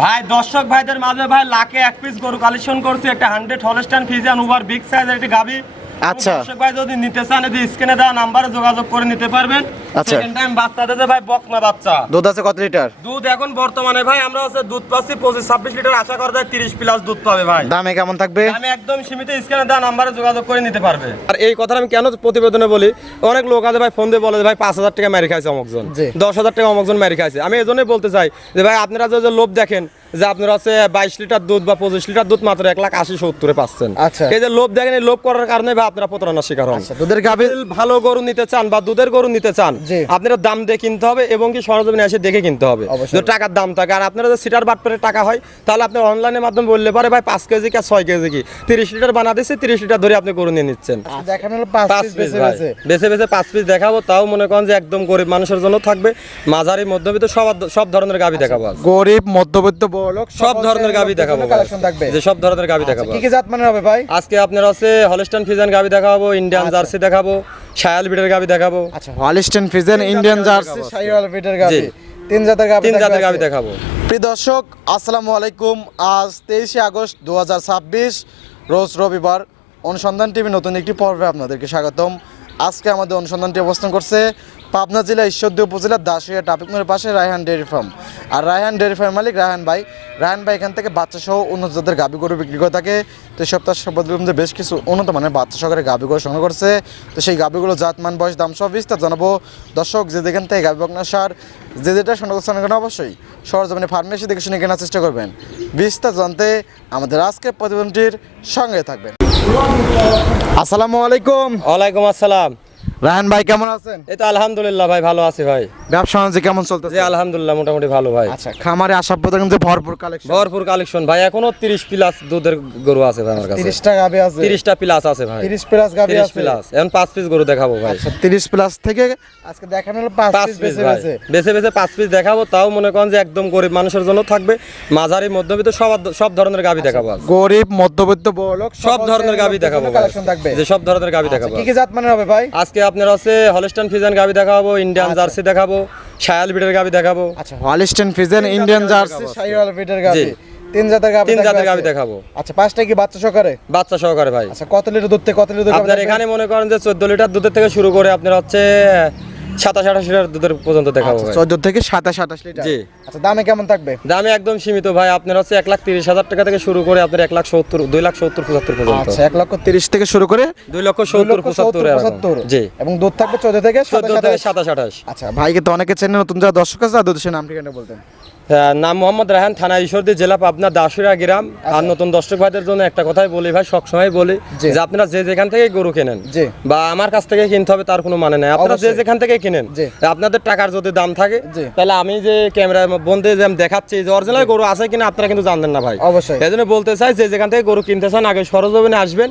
ভাই দর্শক ভাইদের মাঝে ভাই লাখে এক পিস গরু কালেকশন করছি, একটা 100 হলস্টাইন ফ্রিজিয়ান ওভার বিগ সাইজের একটা গাবি। আচ্ছা দর্শক ভাই যদি নিতে চান এই স্ক্রিনে দেওয়া নাম্বারে যোগাযোগ করে নিতে পারবেন। আচ্ছা। সেকেন্ড টাইম বাচ্চা দিতে ভাই বকনা বাচ্চা। দুধ আছে কত লিটার? দুধ এখন বর্তমানে ভাই আমরা হচ্ছে দুধ পাচ্ছি 25-26 লিটার, আশা করা যায় 30 প্লাস দুধ পাবে ভাই। দামে কেমন থাকবে? আমি একদম সীমিত, স্ক্রিনে দেওয়া নাম্বারে যোগাযোগ করে নিতে পারবে। আর এই কথাটা আমি কেন প্রতিবেদনে বলি, অনেক লোক আছে ভাই ফোন দিয়ে বলে ভাই 5000 টাকা মেরে খাইছে অমুকজন, 10,000 টাকা অমুকজন মেরে খাইছে। আমি এজন্যই বলতে চাই যে ভাই আপনারা যে লোভ দেখেন যে আপনারা হচ্ছে 22 লিটার দুধ বা 25 লিটার দুধ মাত্র 1,80,70 পাচ্ছেন। আচ্ছা। এই যে লোভ দেখেন, এই লোভ করার কারণে ভাই আপনারা প্রতারণার শিকার হন। দুধের গাভী ভালো গরু নিতে চান বা দুধের গরু নিতে চান, জি। আপনারা দাম দিয়ে কিনতে হবে এবং কি সরজমিনে এসে দেখে কিনতে হবে অবশ্যই। যে টাকার দাম থাকে। আর আপনারা যে সিটার বাটপারে টাকা হয়, তাহলে আপনি অনলাইনের মাধ্যমে বললে পারে ভাই 5 কেজি কি 6 কেজি কি 30 লিটার বানা দিচ্ছে, 30 লিটার ধরে আপনি গরু নিয়ে নিচ্ছেন। দেখানো হলো 5 পিস বেশি বেশি বেছে বেছে 5 পিস দেখাবো, তাও মনে করেন যে একদম গরিব মানুষের জন্য থাকবে। মাঝারি মধ্যবিত্ত সব ধরনের গাভী দেখাবো আজ। গরিব মধ্যবিত্ত বড়লোক সব ধরনের গাভী দেখাবো, কালেকশন থাকবে। যে সব ধরনের গাভী দেখাবো। কি কি জাত মানে হবে ভাই? আজকে আপনার আছে হলস্টাইন ফ্রিজিয়ান গাভী দেখাবো, ইন্ডিয়ান জার্সি দেখাবো, শায়াল বিটের গাভী দেখাবো। আচ্ছা, Holstein Friesian, Indian jersey, Sahiwal বিটের গাভী, তিন জাতের গাভী দেখাবো। প্রিয় দর্শক আসসালামু আলাইকুম। আজ 23 আগস্ট 2026 রোজ রবিবার। অনুসন্ধান টিভি নতুন একটি পর্বে আপনাদেরকে স্বাগতম। আজকে আমাদের অনুসন্ধানটি অবস্থান করছে পাবনা জেলা ঈশ্বরদী উপজেলার দাসুরিয়া ট্রাফিক মোড়ের পাশে রায়হান ডেয়ারি ফার্ম। আর রায়হান ডেয়ারি ফার্ম মালিক রায়হান ভাই এখান থেকে বাচ্চা সহ উন্নত জাতের গাভী গরু বিক্রি করে থাকে। তো এই সপ্তাহ মধ্যে বেশ কিছু উন্নত মানের বাচ্চা সহকারে গাভী গরু সংগ্রহ করছে। তো সেই গাভীগুলো জাত মান বয়স দাম সব বিস্তার জানাবো। দর্শক যে যেখান থেকে গাভী বকনা সার যে যেটা সংগ্রহ করছেন কেন অবশ্যই সরজমিনে ফার্মেসি দেখে শুনে কেনার চেষ্টা করবেন। বিস্তার জানতে আমাদের আজকের প্রতিবেদনটির সঙ্গে থাকবেন। আসসালামু আলাইকুম। ওয়ালাইকুম আসসালাম। রায়হান ভাই কেমন আছেন? এই তো আলহামদুলিল্লাহ ভাই, ভালো আছি ভাই। ব্যবসা বাণিজ্য কেমন চলতেছে? জি আলহামদুলিল্লাহ মোটামুটি ভালো ভাই। আচ্ছা, খামারে আসার পর দেখুন যে ভরপুর কালেকশন ভাই, এখনো 30 প্লাস দুধের গরু আছে ভাই আমার কাছে। 30টা গাভী আছে, 30টা প্লাস আছে ভাই, 30 প্লাস গাভী আছে প্লাস। এখন 5 পিস গরু দেখাবো ভাই। আচ্ছা, 30 প্লাস থেকে আজকে দেখানো হলো 5 পিস বেছে 5 পিস দেখাবো, তাও মনে করেন যে একদম গরিব মানুষের জন্য থাকবে। মাঝারি মধ্যবিত্ত সব ধরনের গাভী দেখাবো আজ। গরিব মধ্যবিত্ত বড়লোক সব ধরনের গাভী দেখাবো, কালেকশন থাকবে যে সব ধরনের গাভী দেখাবো। কি কি জাত মানে হবে ভাই? আজকে আপনার আছে হলস্টাইন ফ্রিজিয়ান গাভী দেখাবো, ইন্ডিয়ান জার্সি দেখাবো, শায়াল বিটের গাভী দেখাবো। আচ্ছা, Holstein Friesian, Indian jersey, Sahiwal বিটের গাভী, তিন জাতের গাভী দেখাবো। আচ্ছা, পাঁচটা কি বাচ্চা সহকারে? বাচ্চা সহকারে ভাই। আচ্ছা, কত লিটার দুধ থেকে কত লিটার? আপনার এখানে মনে করেন যে 14 লিটার দুধের থেকে শুরু করে আপনার হচ্ছে 27-28 লিটার দুধের পর্যন্ত দেখাবো ভাই। 14 থেকে 27-28 লিটার। জি। আচ্ছা, দামে কেমন থাকবে? দামে একদম সীমিত ভাই, আপনার হচ্ছে 1,30,000 টাকা থেকে শুরু করে আপনার 1,70,000, 2,70,000-75,000 পর্যন্ত। আচ্ছা, 1,30,000 থেকে শুরু করে 2,70,000-75,000 জি। এবং দুধ থাকবে 14 থেকে 27-28। আচ্ছা, ভাইকে তো অনেকে চেনে, নতুন যারা দর্শক আছে তাদের দেশের নাম ঠিকানা বলতেন। নাম মোহাম্মদ রায়হান, থানা ঈশ্বরদী, জেলা পাবনা, দাসুরিয়া গ্রাম। আর নতুন দর্শক ভাইদের জন্য একটা কথাই বলি ভাই, সবসময় বলি যে আপনারা যে যেখান থেকে গরু কেনেন বা আমার কাছ থেকে কিনতে হবে তার কোনো মানে নাই। আপনারা যে যেখান থেকে কিনেন, আপনাদের টাকার যদি দাম থাকে তাহলে আমি যে ক্যামেরা বন্ধে যে দেখাচ্ছি যে অরিজিনাল গরু আছে কিনা আপনারা কিন্তু জানতেন না ভাই। অবশ্যই এই জন্য বলতে চাই যে যেখান থেকে গরু কিনতে চান আগে সরজমিনে আসবেন।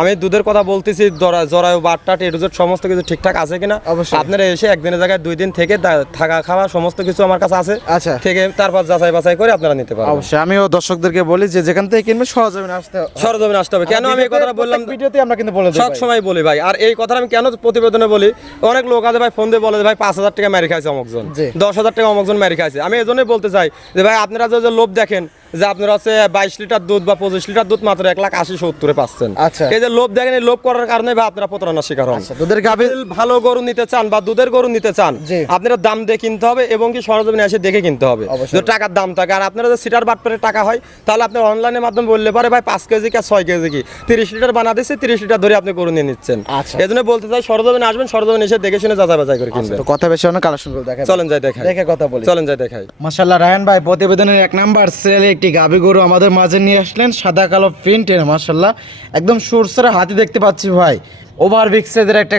আমি দুধের কথা বলতেছি, জরায়ু বাটটা এটুজের সমস্ত কিছু ঠিকঠাক আছে কিনা আপনারা এসে একদিনের জায়গায় 2 দিন থেকে থাকা খাওয়া সমস্ত কিছু আমার কাছে আছে। আচ্ছা, থেকে তারপর যাচাই বাছাই করে আপনারা নিতে পারবেন। অবশ্যই আমিও দর্শকদেরকে বলি যে যেখান থেকে কিনবে সরজমিনে আসতে হবে। কেন আমি এই কথাটা বললাম ভিডিওতে আমরা কিন্তু বলে দিই, সব সময় বলি ভাই। আর এই কথাটা আমি কেন প্রতিবেদনে বলি, অনেক লোক আছে ভাই ফোন দিয়ে বলে ভাই 5,000 টাকা মেরে খাইছে অমুকজন, 10,000 টাকা অমুকজন মেরে খাইছে। আমি এজন্যই বলতে চাই যে ভাই আপনারা যে লোভ দেখেন যে আপনারা হচ্ছে 22 লিটার দুধ বা 25 লিটার দুধ মাত্র 1,80,70 পাচ্ছেন। আচ্ছা, এই যে লোভ দেখেন, এই লোভ করার কারণে ভাই আপনারা প্রতারণার শিকার হন। দুধের গাভী ভালো গরু নিতে চান বা দুধের গরু নিতে চান, আপনারা দাম দিয়ে কিনতে হবে এবং কি সরজমিনে এসে দেখে কিনতে হবে যে টাকার দাম থাকে। আর আপনারা যে সিটার বাটপারে টাকা হয়, তাহলে আপনি অনলাইনের মাধ্যমে বললে পারে ভাই 5 কেজি কি 6 কেজি কি 30 লিটার বানা দিচ্ছে, 30 লিটার ধরে আপনি গরু নিয়ে নিচ্ছেন। এই জন্য বলতে চাই সরজমিনে আসবেন, সরজমিনে এসে দেখে শুনে যাচাই বাছাই করে কিনবেন। তো কথা বেশি অনেক কালেকশন করে দেখাই, চলেন যাই দেখাই, দেখে কথা বলি। চলেন যাই দেখাই। মাশাআল্লাহ, রায়হান ভাই প্রতিবেদনের 1 নাম্বার সেলে একটি গাভী গরু আমাদের মাঝে নিয়ে আসলেন, সাদা কালো প্রিন্টের। মাশাআল্লাহ, একদম সুরসরা হাতি দেখতে পাচ্ছি ভাই। ওভার বিগ সাইজের একটা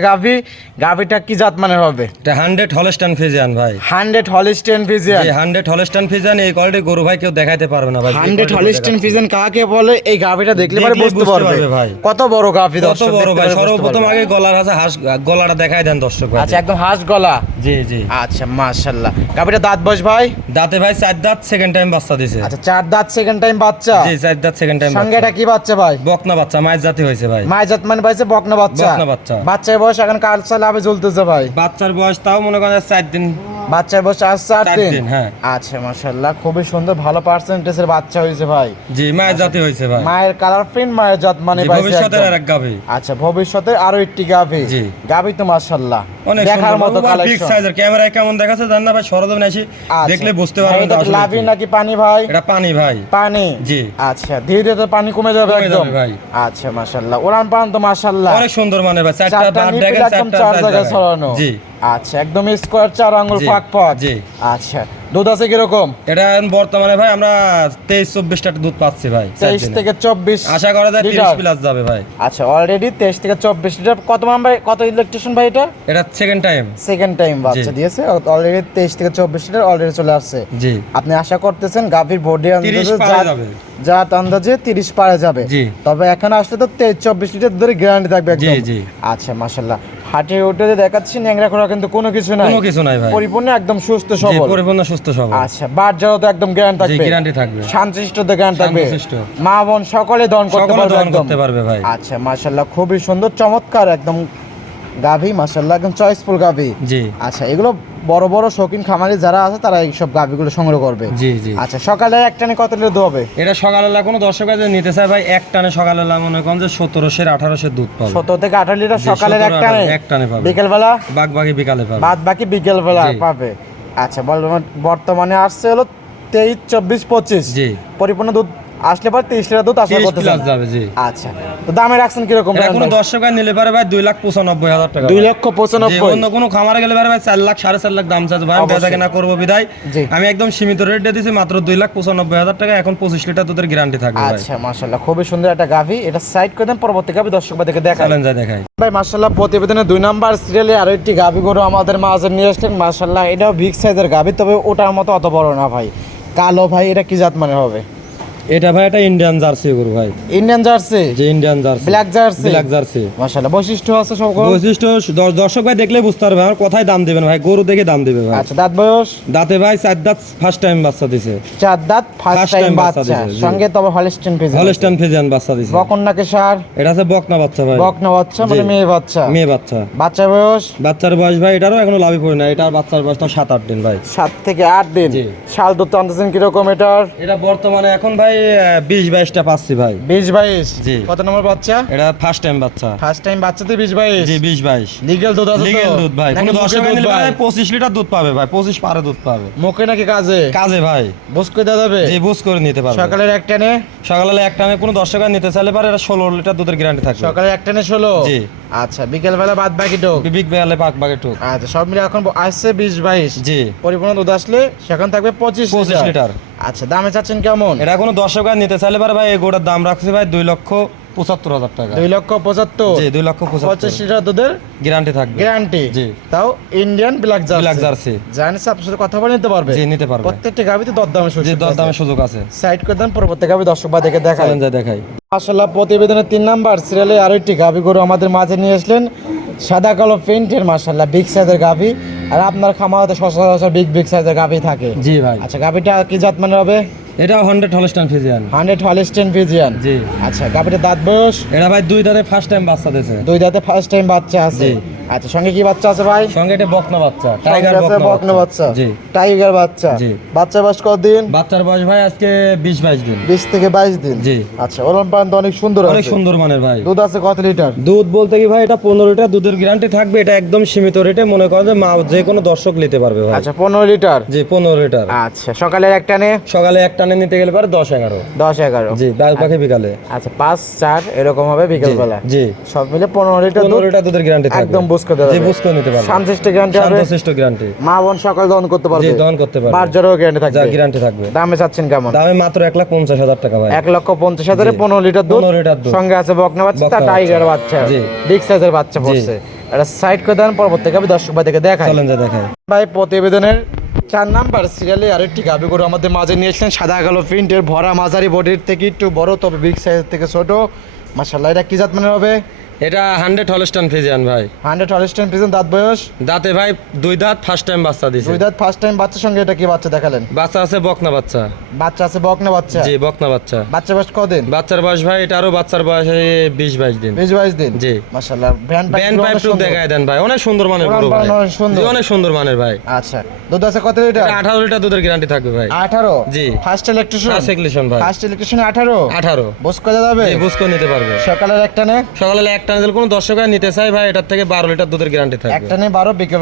গাভীটা কি জাত মানের হবে? এটা 100 হলস্টাইন ফ্রিজিয়ান ভাই। 100 হলস্টাইন ফ্রিজিয়ান। জি, 100 হলস্টাইন ফ্রিজিয়ান। এই কোয়ালিটি গরু ভাই কেউ দেখাইতে পারবে না ভাই। 100 হলস্টাইন ফ্রিজিয়ান কাকে বলে? এই গাভীটা দেখলে পরে বুঝতে পারবে ভাই কত বড় গাভী। দর্শক কত বড় ভাই। সর্বপ্রথম আগে গলার আছে হাঁস, গলাটা দেখাই দেন দর্শক ভাই। আচ্ছা, একদম হাঁস গলা। জি জি। আচ্ছা, মাশাআল্লাহ। গাভীটা দাঁত বয়স ভাই? দাঁতে ভাই 4 দাঁত, সেকেন্ড টাইম বাচ্চা দিয়েছে। আচ্ছা, 4 দাঁত সেকেন্ড টাইম বাচ্চা। জি, 4 দাঁত সেকেন্ড টাইম। সঙ্গেটা কি বাচ্চা ভাই? বকনা বাচ্চা, মায়ের জাতি হয়েছে ভাই। মায়ের জাত মানে পাইছে বকনা বাচ্চা। বকনা বাচ্চা। বাচ্চার বয়স এখন কালচা লাভে জ্বলতেছে ভাই। বাচ্চার বয়স তাও মনে করেন 4 দিন। বাচ্চার বয়স আজ 4 4 দিন। দিন, হ্যাঁ। আচ্ছা মাশাআল্লাহ, খুবই সুন্দর, ভালো পার্সেন্টেজের বাচ্চা হয়েছে ভাই। জি, মায়ের জাতি হয়েছে ভাই। মায়ের কালার প্রিন্ট, মায়ের জাত মানে জি, পাইছে ভবিষ্যতের একদম। আরেক গাভী। আচ্ছা, ভবিষ্যতে আরো একটি গাভী। জি। গাভী তো মাশাআল্লাহ অনেক দেখার মতো বিগ কালেকশন। সাইজের, ক্যামেরায় কেমন দেখাচ্ছে জান না ভাই, সরজমিনে এসে দেখলে বুঝতে পারবেন এটা আসলে লাভি কি। নাকি পানি ভাই? এটা পানি ভাই। পানি। জি। আচ্ছা, ধীরে ধীরে তো পানি কমে যাবে কমে একদম যাবে ভাই। আচ্ছা মাশাআল্লাহ, ওরান পান তো মাশাআল্লাহ অনেক সুন্দর মানে ভাই, চারটা চারটা বাদ নিপিল দেখেন, একদম চারটা চার size জায়গায় দেখায়। ছড়ানো। জি। আচ্ছা, একদম স্কোয়ার 4 আঙ্গুল জি, ফাঁক ফাঁক। জি। আচ্ছা, দুধ আছে কিরকম? এটা বর্তমানে ভাই আমরা 23-24 টাকা দুধ পাচ্ছি ভাই। 23 থেকে 24 আশা করা যায় 30 লিটার। প্লাস যাবে ভাই। আচ্ছা, অলরেডি 23 থেকে 24 লিটার। কত নাম্বার, কত ইলেকট্রিশিয়ান ভাই এটা? এটা সেকেন্ড টাইম। সেকেন্ড টাইম বাচ্চা জি। দিয়েছে, অলরেডি 23 থেকে 24 লিটার অলরেডি চলে আসছে। জি। আপনি আশা করতেছেন গাভীর বডি 30 আন্দাজে পারে যাবে। জাত আন্দাজে 30 পারে যাবে। জি। তবে এখানে আসলে তো 23-24 লিটার ধরে গ্যারান্টি থাকবে একদম। জি। আচ্ছা মাশাআল্লাহ, হাটে উঠে যে দেখাচ্ছি ন্যাংরা করা কিন্তু কোনো কিছু নাই, কোনো কিছু নাই ভাই। পরিপূর্ণ একদম সুস্থ জি, সবল। পরিপূর্ণ সুস্থ সবল। আচ্ছা, বাট যাও তো একদম গ্যারান্টি জি, থাকবে। গ্যারান্টি থাকবে। শান্তশিষ্ট তো গ্যারান্টি থাকবে। শান্তশিষ্ট। মা বোন সকলে দহন করতে সকলে পারবে দহন একদম। করতে পারবে ভাই। আচ্ছা মাশাআল্লাহ, খুবই সুন্দর চমৎকার একদম গাভী মাশাআল্লাহ, একদম চয়েসফুল গাভী। জি। আচ্ছা, এগুলো বড় বড় শৌখিন খামারি যারা আছে তারা এই সব গাভীগুলো সংগ্রহ করবে। জি, জি। আচ্ছা, সকালে এক টানে কত লিটার দুধ হবে? এটা সকালবেলা কোনো দর্শক আছে নিতে চায় ভাই, এক টানে সকালবেলা মনে করেন যে 1700-1800 দুধ পাবে। 17 থেকে 18 লিটার জি, সকালের এক 17 টানে। এক টানে পাবে। বিকেলবেলা বাকি বিকালে পাবে। বাদ বাকি বিকেলবেলা জি। পাবে। আচ্ছা, বর্তমানে আসছে হলো 23, 24, 25। জি। পরিপূর্ণ দুধ আসলে পর 30 লিটার দুধ আশা 30 করতেছেন। প্লাস যাবে। জি। আচ্ছা, তো দামে রাখছেন কিরকম? এটা কোনো দর্শক আর নিলে পারে ভাই 2,95,000 টাকা। 2,95,000। অন্য কোনো খামারে গেলে পারে ভাই 4 লাখ 4.5 লাখ দাম চাচ্ছে ভাই, আমি বেচা কেনা করবো বিদায়। জি। আমি একদম সীমিত রেট দিয়ে দিছি মাত্র 2,95,000 টাকা। এখন 25 লিটার দুধের গ্যারান্টি থাকবে ভাই। আচ্ছা মাশাআল্লাহ, খুবই সুন্দর একটা গাভী। এটা সাইড করে দেন, পরবর্তী গাভী দর্শক ভাইদেরকে দেখাই। চলেন যাই দেখাই। ভাই মাশাআল্লাহ, প্রতিবেদনে 2 নাম্বার সিরিয়ালে আরো একটি গাভী গরু আমাদের মাঝে নিয়ে আসলেন। মাশাআল্লাহ, এটাও বিগ সাইজের গাভী, তবে ওটার মতো অত বড় না ভাই। কালো ভাই, এটা কি জাত মানে হবে? এটা ভাই একটা ইন্ডিয়ান জার্সি গরু ভাই। ইন্ডিয়ান জার্সি, যে Indian jersey, black jersey. Black jersey. মাশাআল্লাহ, বৈশিষ্ট্য আছে সব। বৈশিষ্ট্য দর্শক ভাই দেখলে বুঝতে পারবে, আমার কথাই দাম দিবেন ভাই, গরু দেখে দাম দিবে ভাই। আচ্ছা, দাঁত বয়স? দাঁতে ভাই 4 দাঁত, ফার্স্ট টাইম বাচ্চা দিছে। 4 দাঁত, ফার্স্ট First টাইম time বাচ্চা বাচ্চা। দিছে, জি। সঙ্গে তবে হলস্টেইন ফ্রিজিয়ান। হলস্টাইন ফ্রিজিয়ান বাচ্চা দিছে। বকন নাকি সার? এটা আছে বকনা বাচ্চা ভাই। বকনা বাচ্চা মানে জি। মেয়ে বাচ্চা। মেয়ে বাচ্চা। বাচ্চার বয়স? বাচ্চার বয়স ভাই এটারও এখনো লাভই পড়ে না, এটার বাচ্চার বয়সটা 7-8 দিন ভাই। 7 থেকে 8 দিন। জি। শাল দুধ টানতেছেন কিরকম এটার? এটা বর্তমানে এখন ভাই 20-22টা পাচ্ছি ভাই। 20-22। জি। কত নম্বর বাচ্চা? এটা ফার্স্ট টাইম বাচ্চা। ফার্স্ট টাইম বাচ্চাতে 20-22। জি, 20-22 লিগ্যাল দুধ আছে তো? লিগ্যাল দুধ ভাই। নাকি কোনো মুখে দর্শক দুধ নিলে ভাই? ভাই 25 লিটার দুধ পাবে ভাই, 25 পারে দুধ পাবে। মুখে নাকি কাজে? কাজে ভাই। বুঝ করে দেওয়া যাবে? জি, বুঝ করে নিতে পারবে। সকালের এক টানে? সকালে এক টানে কোনো দর্শক নিতে চাইলে পারে এটা 16 লিটার দুধের গ্যারান্টি থাকবে। সকালে এক টানে 16? জি। আচ্ছা, বিকেল বেলা বাদ বাকি টোক? বিগ বেয়ালে পাক বাগে টুক। আচ্ছা, সব মিলে এখন আসছে 20-22। জি। পরিপূর্ণ দুধ আসলে সেখান থাকবে 25 লিটার। আচ্ছা, দামে চাচ্ছেন কেমন? এটা কোনো দর্শক নিতে চাইলে পারে ভাই, এই গোটার দাম রাখছে ভাই 2,75,000 টাকা। 2,75,000। জি, 2,75,000 25 লিটার দুধের গ্যারান্টি থাকবে। গ্যারান্টি। জি। তাও Indian black jersey. Black jersey. জানিস আপনার সাথে কথা বলে নিতে পারবে? জি, নিতে পারবে। প্রত্যেকটা গাবিতে দরদামে জি, সুযোগ আছে। দরদামের সুযোগ আছে। সাইড করে দেন, পরবর্তী গাবি দর্শক বা দেখে দেখাই। চলেন যাই দেখাই। মাশাআল্লাহ, প্রতিবেদনের 3 নাম্বার সিরিয়ালে আরো একটি গাবি গরু আমাদের মাঝে নিয়ে আসলেন। সাদা কালো প্রিন্টের মাশাআল্লাহ বিগ সাইজের গাবি। আর আপনার খামারে সচরাচর বিগ সাইজের গাবি থাকে। জি ভাই। আচ্ছা, গাবিটা কি জাত মানে হবে? এটা 100 হলস্টাইন ফ্রিজিয়ান। 100 Holstein Friesian. জি। আচ্ছা, গাবিটা দাঁত বয়স? এটা ভাই 2 দাঁতে ফার্স্ট টাইম বাচ্চা দিয়েছে। 2 দাঁতে ফার্স্ট টাইম বাচ্চা আছে। জি। আচ্ছা, সঙ্গে কি বাচ্চা আছে ভাই? সঙ্গে এটা বকনা বাচ্চা, সঙ্গে টাইগার আছে বকনা বাচ্চা। জি। টাইগার বাচ্চা। জি। বাচ্চা বয়স কতদিন? বাচ্চার বয়স ভাই আজকে 20-22 দিন। 20 থেকে 22 দিন। জি। আচ্ছা, ওলান পান তো অনেক সুন্দর অনেক আছে। সুন্দর মানের ভাই। দুধ আছে কত লিটার? দুধ বলতে কি ভাই এটা 15 লিটার দুধের গ্যারান্টি থাকবে। এটা একদম সীমিত রেটে, মনে করেন যে মা যে কোনো দর্শক নিতে পারবে ভাই। আচ্ছা, 15 লিটার। জি, 15 লিটার। আচ্ছা, সকালের এক টানে? সকালে এক টানে নিতে গেলে পারে 10-11। 10-11। জি, বাদ বাকি বিকালে। আচ্ছা, 5-4 এরকম হবে বিকেল বেলা। জি। সব মিলে 15 লিটার 15 দুধ। লিটার দুধের গ্যারান্টি থাকবে। একদম বুঝ করে দেওয়া জি, যাবে। বুঝ করে নিতে পারবে। শান্তশিষ্ট গ্যারান্টি হবে? শান্তশিষ্ট গ্যারান্টি। মা বোন সকাল দহন করতে পারবে? জি, দহন করতে পারবে। বাজারও গ্যারান্টি থাকবে? যা গ্যারান্টি থাকবে। দামে চাচ্ছেন কেমন? দামে মাত্র 1,50,000 টাকা ভাই। 1,50,000 এ জি। 15 লিটার দুধ। 15 লিটার দুধ। সঙ্গে আছে বকনা বাচ্চা, বকনা টাইগার বাচ্চা। জি। বিগ সাইজের বাচ্চা পড়ছে। এটা সাইড করে দেন, পরবর্তী গাবি দর্শক ভাই দেখে দেখাই। চলেন যা দেখাই। ভাই, প্রতিবেদনের 4 নাম্বার সিরিয়ালে আরেকটি গাবি গরু আমাদের মাঝে নিয়ে এসেছেন। সাদা কালো প্রিন্টের, ভরা মাঝারি বডির থেকে একটু বড়, তবে বিগ সাইজ থেকে ছোট। মাশাআল্লাহ, এটা কি জাত মানে হবে? এটা 100 হলস্টাইন ফ্রিজিয়ান ভাই। 100 হলস্টাইন ফ্রিজিয়ান, দাঁত বয়স? দাঁতে ভাই 2 দাঁত, ফার্স্ট টাইম বাচ্চা দিছে। 2 দাঁত ফার্স্ট টাইম বাচ্চার সঙ্গে এটা কি বাচ্চা দেখালেন? বাচ্চা আছে বকনা বাচ্চা। বাচ্চা আছে বকনা বাচ্চা? জি বকনা বাচ্চা। বাচ্চা বয়স কদিন? বাচ্চার বয়স ভাই এটারও বাচ্চার বয়স 20-22 দিন। 20-22 দিন। জি মাশাআল্লাহ। ব্যান্ড পাইপ টুক দেখায় দেন ভাই, অনেক সুন্দর মানের গরু ভাই। জি অনেক সুন্দর মানের ভাই। আচ্ছা, দুধ আছে কত লিটার? 18 লিটার দুধের গ্যারান্টি থাকবে ভাই। 18? জি। First electrician? ফার্স্ট ইলেকট্রিশিয়ান ভাই। First electrician 18? বুঝ করা যাবে? জি বুঝ করে নিতে পারবে। সকালের একটা নে? সকালে একটা নিলে কোনো দর্শক নিতে চাই ভাই, এটার থেকে 12 লিটার দুধের গ্যারান্টি থাকবে। একটা নে 12, বিকেল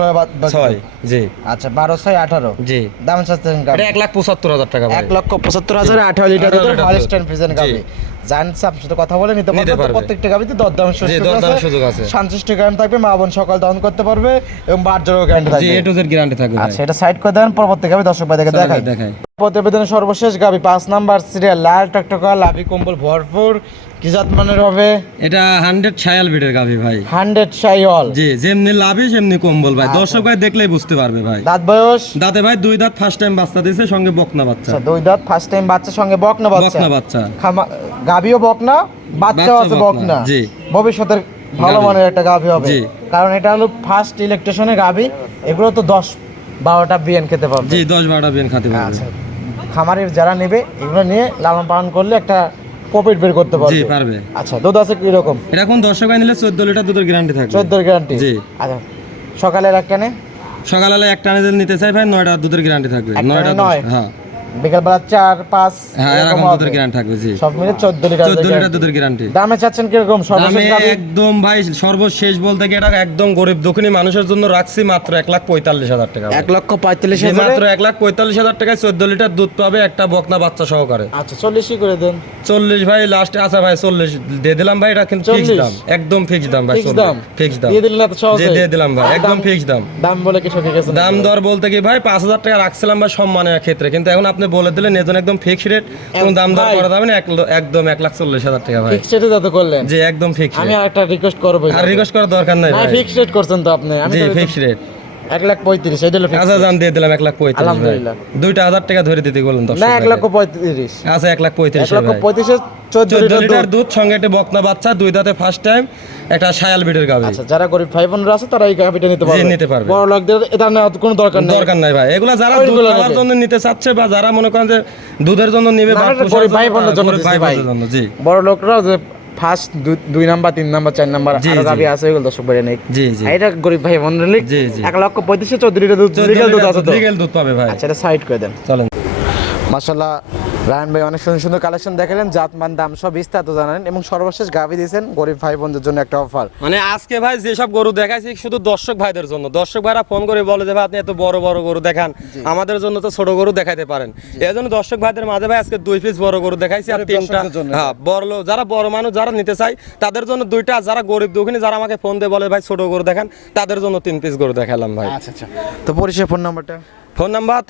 6। জি আচ্ছা, 12 6 18। জি। দাম চাচ্ছেন এটা 1,75,000 টাকা ভাই। 1,75,000 18 লিটার দুধের হলস্টাইন ফ্রিজিয়ান গাভী। জানছে আপনার সাথে কথা বলে নিতে পারবে। প্রত্যেকটা গাভীতে দরদামের সুযোগ আছে। সন্তুষ্ট গ্যারান্টি থাকবে, মা বোন সকাল দহন করতে পারবে এবং বাজারও গ্যারান্টি থাকবে। জি এ টু জেড গ্যারান্টি থাকবে। আচ্ছা, এটা সাইড করে দেন, পরবর্তী গাভী দর্শক ভাই দেখাই। প্রতিবেদনের সর্বশেষ গাভী 5 নাম্বার সিরিয়াল, লাল টকটকা, লাভি কম্বল ভরপুর, কি জাত মানের হবে? এটা 100 শায়াল বিটের গাভী ভাই। 100 শায়াল? জি, যেমনি লাভি সেমনি কম্বল ভাই। দর্শক ভাই দেখলেই বুঝতে পারবে ভাই। দাঁত বয়স? দাঁতে ভাই 2 দাঁত, ফার্স্ট টাইম বাচ্চা দিয়েছে, সঙ্গে বকনা বাচ্চা। আচ্ছা, 2 দাঁত ফার্স্ট টাইম বাচ্চা, সঙ্গে বকনা বাচ্চা। গাভীও বকনা, বাচ্চাও আছে বকনা। জি। ভবিষ্যতের ভালো মানের একটা গাভী হবে, কারণ এটা হলো ফার্স্ট ইলেকট্রিশিয়ানের গাভী। এগুলো তো 10-12টা বিয়ান খেতে পারবে। জি 10-12টা বিয়ান খেতে পারবে। আচ্ছা, খামারের যারা নেবে এগুলো নিয়ে লালন পালন করলে একটা প্রফিট বের করতে পারবে। জি পারবে। আচ্ছা, দুধ আছে কি রকম? এটা কোন দর্শক নিলে 14 লিটার দুধের গ্যারান্টি থাকবে। 14 গ্যারান্টি? জি। আচ্ছা, সকালের একটা নে? সকালে একটা নিতে চাই ভাই 9টা দুধের গ্যারান্টি থাকবে। 9টা? হ্যাঁ। বিকালবেলা 4-5 হ্যাঁ এরকম দুধের গ্যারান্টি থাকবে। জি সব মিলে 14 লিটার দুধের গ্যারান্টি। দামে চাচ্ছেন কি রকম সর্বশেষ গাভী? একদম ভাই সর্বশেষ বলতে কি এটা একদম গরিব দুঃখী মানুষের জন্য রাখছি মাত্র 1,45,000 টাকা। 1,45,000? মাত্র 1,45,000 টাকায় 14 লিটার দুধ পাবে একটা বকনা বাচ্চা সহকারে। আচ্ছা, 40 করে দেন। 40 ভাই লাস্টে। আচ্ছা ভাই 40 দিয়ে দিলাম ভাই, এটা কিন্তু ফিক্স দাম, একদম ফিক্স দাম ভাই। ফিক্স দাম দিয়ে দিলেন এত সহজে? দিয়ে দিলাম ভাই, একদম ফিক্স দাম। দাম বলে কি ঠকে গেছেন? দাম দর বলতে কি ভাই 5,000 টাকা রাখছিলাম ভাই সম্মানের ক্ষেত্রে, কিন্তু এখন আপনি বলে দিলেন এজন্য একদম ফিক্স রেট, কোনো দাম দর করা যাবে না। একদম 1,40,000 টাকা ভাই। ফিক্স রেটে যত করলেন? জি একদম ফিক্স। আমি আরেকটা রিকোয়েস্ট করব। আর রিকোয়েস্ট করার দরকার নাই ভাই, ফিক্স রেট করছেন তো আপনি। আমি জি ফিক্স রেট 1,35,000 এই দিল ফিক্স। আচ্ছা জান দিয়ে দিলাম 1,35,000। আলহামদুলিল্লাহ। 2,000 টাকা ধরে দিতে বলেন দর্শক। না 1,35,000। আচ্ছা 1,35,000 1,35,000 14 লিটার দুধ, সঙ্গে একটা বকনা বাচ্চা, 2 দাঁতে ফার্স্ট টাইম, একটা শায়াল বিটের গাভী। আচ্ছা, যারা গরিব ভাই বোনরা আছে তারা এই গাভীটা নিতে পারবে? জি নিতে পারবে। বড় লোকদের এটা নেওয়ার কোনো দরকার নাই ভাই। এগুলা যারা দুধ খাওয়ার জন্য নিতে চাচ্ছে বা যারা মনে করেন যে দুধের জন্য নিবে বা গরিব ভাই বোনদের জন্য দিছি ভাই। জি বড় লোকরাও যে ফার্স্ট 2 নাম্বার 3 নাম্বার 4 নাম্বার আরো গাভী আছে, এগুলো দর্শক বাইরে নেই। জি জি এটা গরিব ভাই বোনদের লিখ। 1,35,000 14 লিটার দুধ, লিগ্যাল দুধ আছে তো? লিগ্যাল দুধ পাবে ভাই। আচ্ছা, এটা সাইড করে দেন। চলেন। মাশাআল্লাহ, রায়হান ভাই অনেক সুন্দর সুন্দর কালেকশন দেখালেন, জাতমান দাম সব বিস্তারিত জানালেন এবং সর্বশেষ গাভী দিয়েছেন গরিব ভাই বোনদের জন্য একটা অফার। মানে আজকে ভাই যেসব গরু দেখাইছি শুধু দর্শক ভাইদের জন্য। দর্শক ভাইরা ফোন করে বলে যে ভাই আপনি এত বড় বড় গরু দেখান, আমাদের জন্য তো ছোট গরু দেখাইতে পারেন। এই জন্য দর্শক ভাইদের মাঝে ভাই আজকে 2 পিস বড় গরু দেখাইছি আর 3টা। হ্যাঁ, যারা বড় মানুষ যারা নিতে চাই তাদের জন্য 2টা, যারা গরিব দুঃখী যারা আমাকে ফোন দিয়ে বলে ভাই ছোট গরু দেখান তাদের জন্য 3 পিস গরু দেখালাম ভাই। আচ্ছা আচ্ছা, তো পরিচয় ফোন নাম্বারটা? ফোন নাম্বার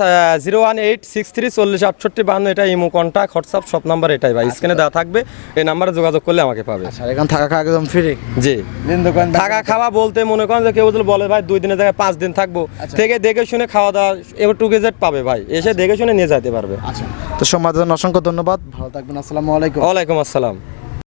01863406852, এটা ইমো কন্টাক্ট হোয়াটসঅ্যাপ সব নাম্বার এটাই ভাই, স্ক্রিনে দেওয়া থাকবে। এই নাম্বারে যোগাযোগ করলে আমাকে পাবে। আচ্ছা, এখানে থাকা খাওয়া একদম ফ্রি? জি। দিন দোকান থাকা খাওয়া বলতে মনে করেন যে কেউ যদি বলে ভাই 2 দিনের জায়গায় 5 দিন থাকবো, থেকে দেখে শুনে খাওয়া দাওয়া এবার টুগেজার পাবে ভাই, এসে দেখে শুনে নিয়ে যেতে পারবে। আচ্ছা, তো সম্মানের জন্য অসংখ্য ধন্যবাদ, ভালো থাকবেন, আসসালামু আলাইকুম। ওয়ালাইকুম আসসালাম।